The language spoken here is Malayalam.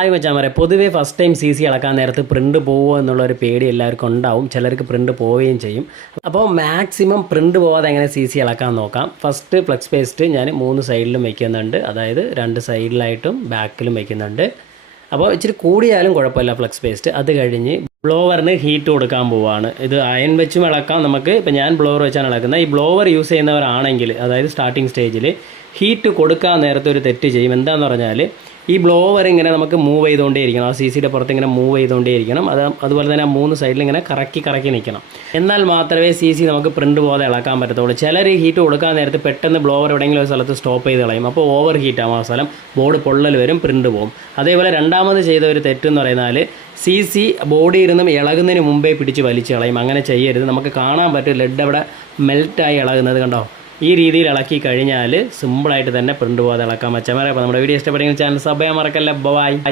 ഹായ് മച്ചാമാരെ, പൊതുവേ ഫസ്റ്റ് ടൈം സി സി അളക്കാൻ നേരത്ത് പ്രിൻ്റ് പോകുമോ എന്നുള്ളൊരു പേടി എല്ലാവർക്കും ഉണ്ടാവും. ചിലർക്ക് പ്രിൻ്റ് പോവുകയും ചെയ്യും. അപ്പോൾ മാക്സിമം പ്രിൻ്റ് പോവാതെ എങ്ങനെ സി സി അളക്കാൻ നോക്കാം. ഫസ്റ്റ് ഫ്ലെക്സ് പേസ്റ്റ് ഞാൻ 3 സൈഡിലും വയ്ക്കുന്നുണ്ട്, അതായത് 2 സൈഡിലായിട്ടും ബാക്കിലും വയ്ക്കുന്നുണ്ട്. അപ്പോൾ ഇച്ചിരി കൂടിയാലും കുഴപ്പമില്ല ഫ്ലെക്സ് പേസ്റ്റ്. അത് കഴിഞ്ഞ് ബ്ലോവറിന് ഹീറ്റ് കൊടുക്കാൻ പോവുകയാണ്. ഇത് അയൺ വെച്ചും ഇളക്കാം നമുക്ക്. ഇപ്പോൾ ഞാൻ ബ്ലോവർ വെച്ചാണ് ഇളക്കുന്നത്. ഈ ബ്ലോവർ യൂസ് ചെയ്യുന്നവരാണെങ്കിൽ, അതായത് സ്റ്റാർട്ടിങ് സ്റ്റേജിൽ ഹീറ്റ് കൊടുക്കാൻ നേരത്തെ ഒരു തെറ്റ് ചെയ്യും. എന്താണെന്ന് പറഞ്ഞാൽ ഈ ബ്ലോവർ ഇങ്ങനെ നമുക്ക് മൂവ് ചെയ്തുകൊണ്ടേയിരിക്കണം. ആ സി സിയുടെ പുറത്ത് ഇങ്ങനെ മൂവ് ചെയ്തുകൊണ്ടേയിരിക്കണം. അതുപോലെ തന്നെ ആ 3 സൈഡിൽ ഇങ്ങനെ കറക്കി നിൽക്കണം. എന്നാൽ മാത്രമേ സി സി നമുക്ക് പ്രിൻ്റ് പോകാതെ ഇളക്കാൻ പറ്റത്തുള്ളൂ. ചിലർ ഈ ഹീറ്റ് കൊടുക്കാൻ നേരത്ത് പെട്ടെന്ന് ബ്ലോവർ എവിടെയെങ്കിലും ഒരു സ്ഥലത്ത് സ്റ്റോപ്പ് ചെയ്ത് കളയും. അപ്പോൾ ഓവർ ഹീറ്റ് ആവും. ആ സ്ഥലം ബോർഡ് പൊള്ളൽ വരും, പ്രിൻ്റ് പോകും. അതേപോലെ രണ്ടാമത് ചെയ്ത ഒരു തെറ്റെന്ന് പറയുന്നാൽ സി സി ബോഡി ഇരുന്നും ഇളകുന്നതിന് മുമ്പേ പിടിച്ച് വലിച്ച് കളയും. അങ്ങനെ ചെയ്യരുത്. നമുക്ക് കാണാൻ പറ്റും ലെഡ് അവിടെ മെൽറ്റായി ഇളകുന്നത് കണ്ടോ. ഈ രീതിയിൽ ഇളക്കി കഴിഞ്ഞാൽ സിമ്പിളായിട്ട് തന്നെ പ്രിൻ്റ് പോകാതെ ഇളക്കാൻ പറ്റാൻ. അപ്പോൾ നമ്മുടെ വീഡിയോ ഇഷ്ടപ്പെടുമെങ്കിൽ ചാനൽ സബ് ചെയ്യാൻ മറക്കല്ല. ബൈ.